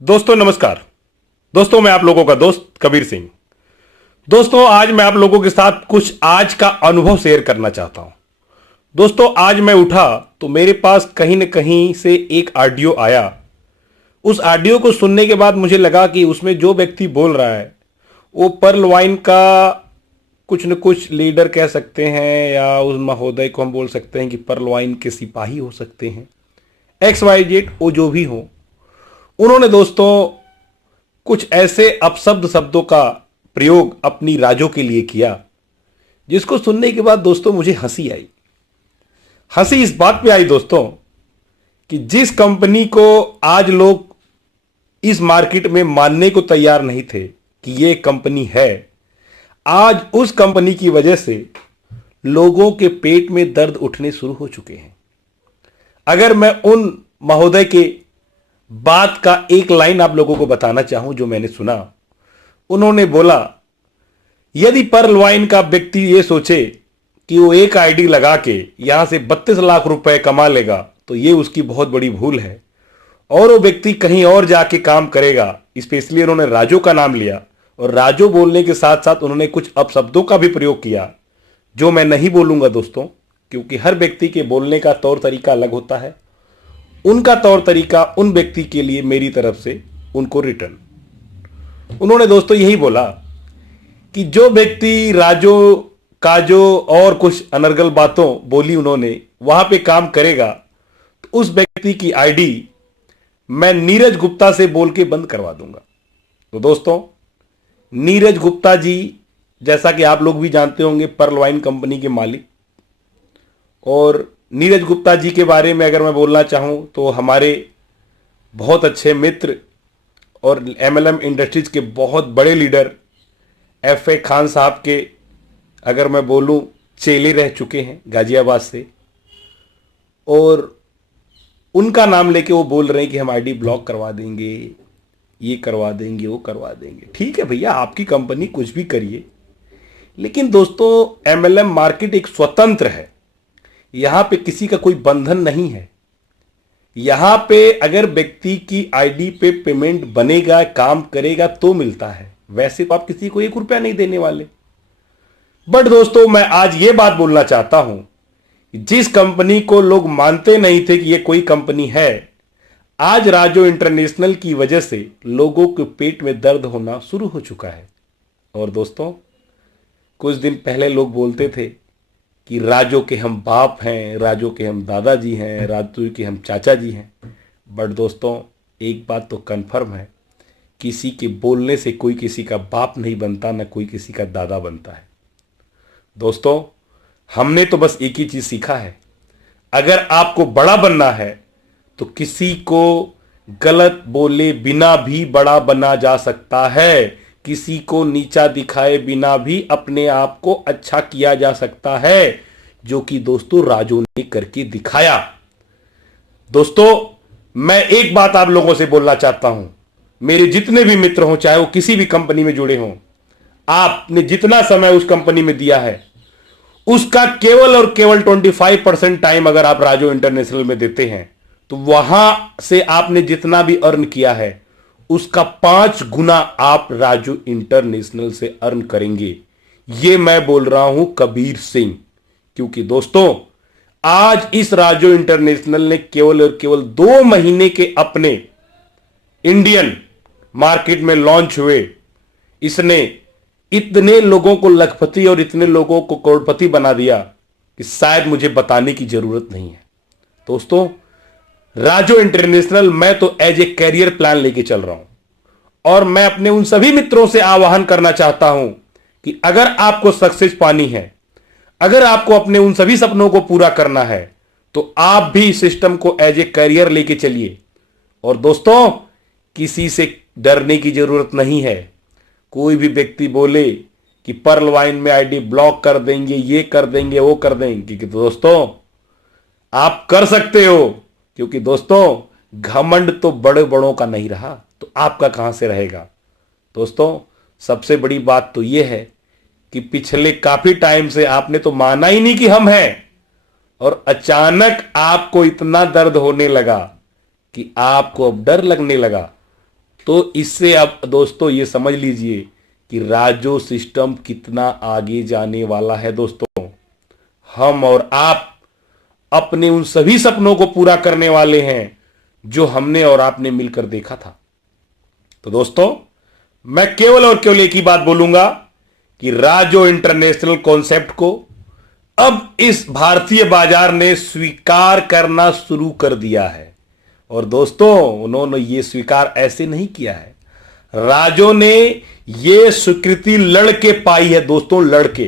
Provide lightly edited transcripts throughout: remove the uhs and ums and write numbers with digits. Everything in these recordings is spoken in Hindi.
दोस्तों नमस्कार। दोस्तों मैं आप लोगों का दोस्त कबीर सिंह। दोस्तों आज मैं आप लोगों के साथ कुछ आज का अनुभव शेयर करना चाहता हूं। दोस्तों आज मैं उठा तो मेरे पास कहीं न कहीं से एक ऑडियो आया। उस ऑडियो को सुनने के बाद मुझे लगा कि उसमें जो व्यक्ति बोल रहा है वो पर्ल वाइन का कुछ न कुछ लीडर कह सकते हैं, या उस महोदय को हम बोल सकते हैं कि पर्ल वाइन के सिपाही हो सकते हैं। एक्स वाई जेड वो जो भी हो, उन्होंने दोस्तों कुछ ऐसे अपशब्द शब्दों का प्रयोग अपनी राजों के लिए किया, जिसको सुनने के बाद दोस्तों मुझे हंसी आई। हंसी इस बात पे आई दोस्तों कि जिस कंपनी को आज लोग इस मार्केट में मानने को तैयार नहीं थे कि ये कंपनी है, आज उस कंपनी की वजह से लोगों के पेट में दर्द उठने शुरू हो चुके हैं। अगर मैं उन महोदय के बात का एक लाइन आप लोगों को बताना चाहूं जो मैंने सुना, उन्होंने बोला, यदि पर्ल वाइन का व्यक्ति ये सोचे कि वो एक आईडी लगा के यहां से 32 लाख रुपए कमा लेगा तो ये उसकी बहुत बड़ी भूल है, और वो व्यक्ति कहीं और जाके काम करेगा। स्पेशली उन्होंने राजो का नाम लिया, और राजो बोलने के साथ साथ उन्होंने कुछ अपशब्दों का भी प्रयोग किया जो मैं नहीं बोलूंगा दोस्तों, क्योंकि हर व्यक्ति के बोलने का तौर तरीका अलग होता है। उनका तौर तरीका उन व्यक्ति के लिए मेरी तरफ से उनको रिटर्न। उन्होंने दोस्तों यही बोला कि जो व्यक्ति राजो काजो और कुछ अनर्गल बातों बोली उन्होंने वहां पे काम करेगा तो उस व्यक्ति की आईडी मैं नीरज गुप्ता से बोल के बंद करवा दूंगा। तो दोस्तों नीरज गुप्ता जी, जैसा कि आप लोग भी जानते होंगे, पर्ल वाइन कंपनी के मालिक। और नीरज गुप्ता जी के बारे में अगर मैं बोलना चाहूं तो हमारे बहुत अच्छे मित्र और एमएलएम इंडस्ट्रीज के बहुत बड़े लीडर एफ.ए. खान साहब के, अगर मैं बोलूं, चेले रह चुके हैं गाजियाबाद से। और उनका नाम लेके वो बोल रहे हैं कि हम आईडी ब्लॉक करवा देंगे, ये करवा देंगे, वो करवा देंगे। ठीक है भैया, आपकी कंपनी कुछ भी करिए, लेकिन दोस्तों एमएलएम मार्केट एक स्वतंत्र है। यहां पे किसी का कोई बंधन नहीं है। यहां पे अगर व्यक्ति की आईडी पे पेमेंट बनेगा, काम करेगा तो मिलता है, वैसे तो आप किसी को 1 रुपया नहीं देने वाले। बट दोस्तों मैं आज ये बात बोलना चाहता हूं, जिस कंपनी को लोग मानते नहीं थे कि ये कोई कंपनी है, आज राजो इंटरनेशनल की वजह से लोगों के पेट में दर्द होना शुरू हो चुका है। और दोस्तों कुछ दिन पहले लोग बोलते थे कि राजो के हम बाप हैं, राजो के हम दादाजी हैं, राजो के हम चाचा जी हैं। बट दोस्तों एक बात तो कन्फर्म है, किसी के बोलने से कोई किसी का बाप नहीं बनता, ना कोई किसी का दादा बनता है। दोस्तों हमने तो बस एक ही चीज सीखा है, अगर आपको बड़ा बनना है तो किसी को गलत बोले बिना भी बड़ा बना जा सकता है। किसी को नीचा दिखाए बिना भी अपने आप को अच्छा किया जा सकता है, जो कि दोस्तों राजू ने करके दिखाया। दोस्तों मैं एक बात आप लोगों से बोलना चाहता हूं, मेरे जितने भी मित्र हों, चाहे वो किसी भी कंपनी में जुड़े हों, आपने जितना समय उस कंपनी में दिया है उसका केवल और केवल 25% टाइम अगर आप राजो इंटरनेशनल में देते हैं तो वहां से आपने जितना भी अर्न किया है उसका 5 गुना आप राजू इंटरनेशनल से अर्न करेंगे। यह मैं बोल रहा हूं कबीर सिंह, क्योंकि दोस्तों आज इस राजू इंटरनेशनल ने केवल और केवल 2 महीने के अपने इंडियन मार्केट में लॉन्च हुए, इसने इतने लोगों को लखपति और इतने लोगों को करोड़पति बना दिया कि शायद मुझे बताने की जरूरत नहीं है। दोस्तों राजो इंटरनेशनल मैं तो एज ए कैरियर प्लान लेके चल रहा हूं, और मैं अपने उन सभी मित्रों से आह्वान करना चाहता हूं कि अगर आपको सक्सेस पानी है, अगर आपको अपने उन सभी सपनों को पूरा करना है, तो आप भी सिस्टम को एज ए कैरियर लेके चलिए। और दोस्तों किसी से डरने की जरूरत नहीं है। कोई भी व्यक्ति बोले कि पर्ल वाइन में आईडी ब्लॉक कर देंगे, ये कर देंगे, वो कर देंगे, कि दोस्तों आप कर सकते हो, क्योंकि दोस्तों घमंड तो बड़े बड़ों का नहीं रहा तो आपका कहां से रहेगा। दोस्तों सबसे बड़ी बात तो यह है कि पिछले काफी टाइम से आपने तो माना ही नहीं कि हम हैं, और अचानक आपको इतना दर्द होने लगा कि आपको अब डर लगने लगा। तो इससे अब दोस्तों ये समझ लीजिए कि राजो सिस्टम कितना आगे जाने वाला है दोस्तों। हम और आप अपने उन सभी सपनों को पूरा करने वाले हैं जो हमने और आपने मिलकर देखा था। तो दोस्तों मैं केवल और केवल एक ही बात बोलूंगा कि राजो इंटरनेशनल कॉन्सेप्ट को अब इस भारतीय बाजार ने स्वीकार करना शुरू कर दिया है। और दोस्तों उन्होंने ये स्वीकार ऐसे नहीं किया है, राजो ने ये स्वीकृति लड़के पाई है दोस्तों, लड़के।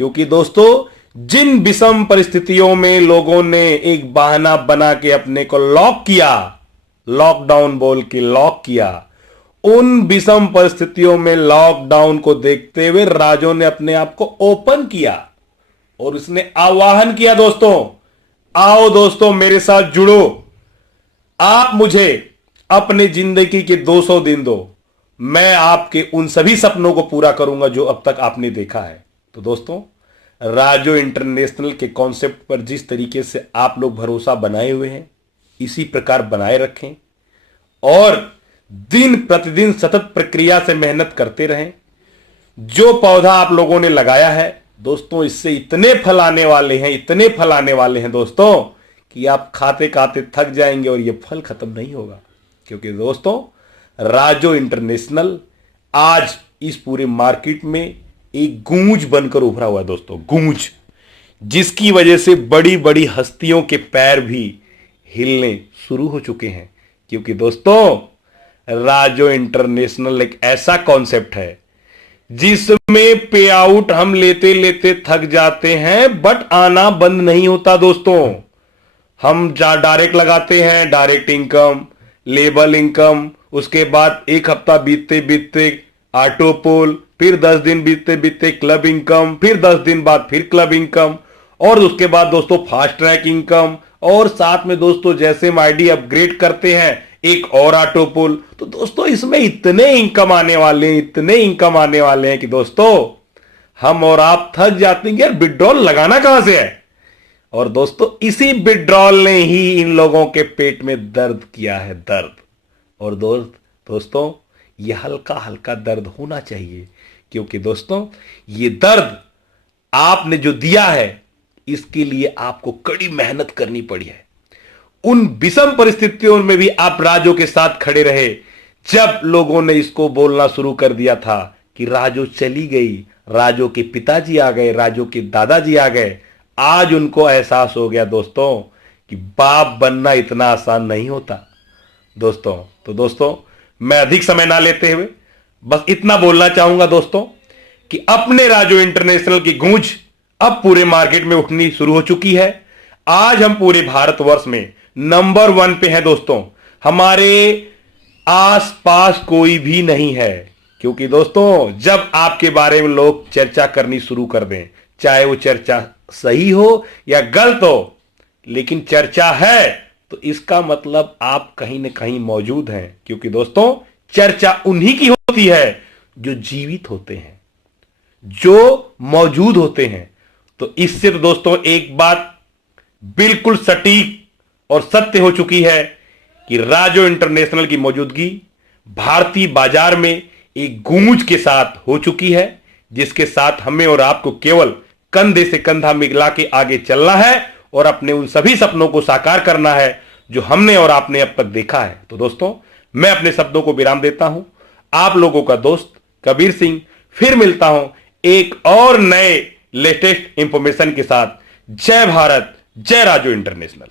क्योंकि दोस्तों जिन विषम परिस्थितियों में लोगों ने एक बहाना बना के अपने को लॉक किया, लॉकडाउन बोल के लॉक किया, उन विषम परिस्थितियों में लॉकडाउन को देखते हुए राजो ने अपने आप को ओपन किया और उसने आह्वान किया, दोस्तों आओ दोस्तों मेरे साथ जुड़ो, आप मुझे अपने जिंदगी के 200 दिन दो, मैं आपके उन सभी सपनों को पूरा करूंगा जो अब तक आपने देखा है। तो दोस्तों राजो इंटरनेशनल के कॉन्सेप्ट पर जिस तरीके से आप लोग भरोसा बनाए हुए हैं, इसी प्रकार बनाए रखें और दिन प्रतिदिन सतत प्रक्रिया से मेहनत करते रहें। जो पौधा आप लोगों ने लगाया है दोस्तों, इससे इतने फल आने वाले हैं, इतने फल आने वाले हैं दोस्तों कि आप खाते खाते थक जाएंगे और ये फल खत्म नहीं होगा। क्योंकि दोस्तों राजो इंटरनेशनल आज इस पूरे मार्केट में एक गूंज बनकर उभरा हुआ है दोस्तों, गूंज, जिसकी वजह से बड़ी बड़ी हस्तियों के पैर भी हिलने शुरू हो चुके हैं। क्योंकि दोस्तों राजो इंटरनेशनल एक ऐसा कॉन्सेप्ट है जिसमें पे आउट हम लेते लेते थक जाते हैं, बट आना बंद नहीं होता दोस्तों। हम डायरेक्ट लगाते हैं, डायरेक्ट इनकम, लेबल इनकम, उसके बाद एक हफ्ता बीतते बीतते ऑटो पोल, फिर 10 दिन बीतते बीतते क्लब इनकम, फिर 10 दिन बाद फिर क्लब इनकम, और उसके बाद दोस्तों फास्ट ट्रैक इनकम, और साथ में दोस्तों जैसे हम आईडी अपग्रेड करते हैं एक और ऑटो पोल। तो दोस्तों इसमें इतने इनकम आने वाले हैं, इतने इनकम आने वाले हैं कि दोस्तों हम और आप थक जाते हैं यार विड्रॉल लगाना कहां से है। और दोस्तों इसी विड्रॉल ने ही इन लोगों के पेट में दर्द किया है, दर्द। और दोस्तों ये हल्का हल्का दर्द होना चाहिए, क्योंकि दोस्तों ये दर्द आपने जो दिया है इसके लिए आपको कड़ी मेहनत करनी पड़ी है। उन विषम परिस्थितियों में भी आप राजो के साथ खड़े रहे। जब लोगों ने इसको बोलना शुरू कर दिया था कि राजो चली गई, राजो के पिताजी आ गए, राजो के दादाजी आ गए, आज उनको एहसास हो गया दोस्तों कि बाप बनना इतना आसान नहीं होता दोस्तों। तो दोस्तों मैं अधिक समय ना लेते हुए बस इतना बोलना चाहूंगा दोस्तों कि अपने राजो इंटरनेशनल की गूंज अब पूरे मार्केट में उठनी शुरू हो चुकी है। आज हम पूरे भारतवर्ष में नंबर 1 पे हैं दोस्तों, हमारे आसपास कोई भी नहीं है। क्योंकि दोस्तों जब आपके बारे में लोग चर्चा करनी शुरू कर दें, चाहे वो चर्चा सही हो या गलत हो, लेकिन चर्चा है तो इसका मतलब आप कहीं ना कहीं मौजूद हैं। क्योंकि दोस्तों चर्चा उन्हीं की होती है जो जीवित होते हैं, जो मौजूद होते हैं। तो इससे तो दोस्तों एक बात बिल्कुल सटीक और सत्य हो चुकी है कि राजो इंटरनेशनल की मौजूदगी भारतीय बाजार में एक गूंज के साथ हो चुकी है, जिसके साथ हमें और आपको केवल कंधे से कंधा मिला के आगे चलना है और अपने उन सभी सपनों को साकार करना है जो हमने और आपने अब तक देखा है। तो दोस्तों मैं अपने शब्दों को विराम देता हूं। आप लोगों का दोस्त कबीर सिंह फिर मिलता हूं एक और नए लेटेस्ट इंफॉर्मेशन के साथ। जय भारत, जय राजो इंटरनेशनल।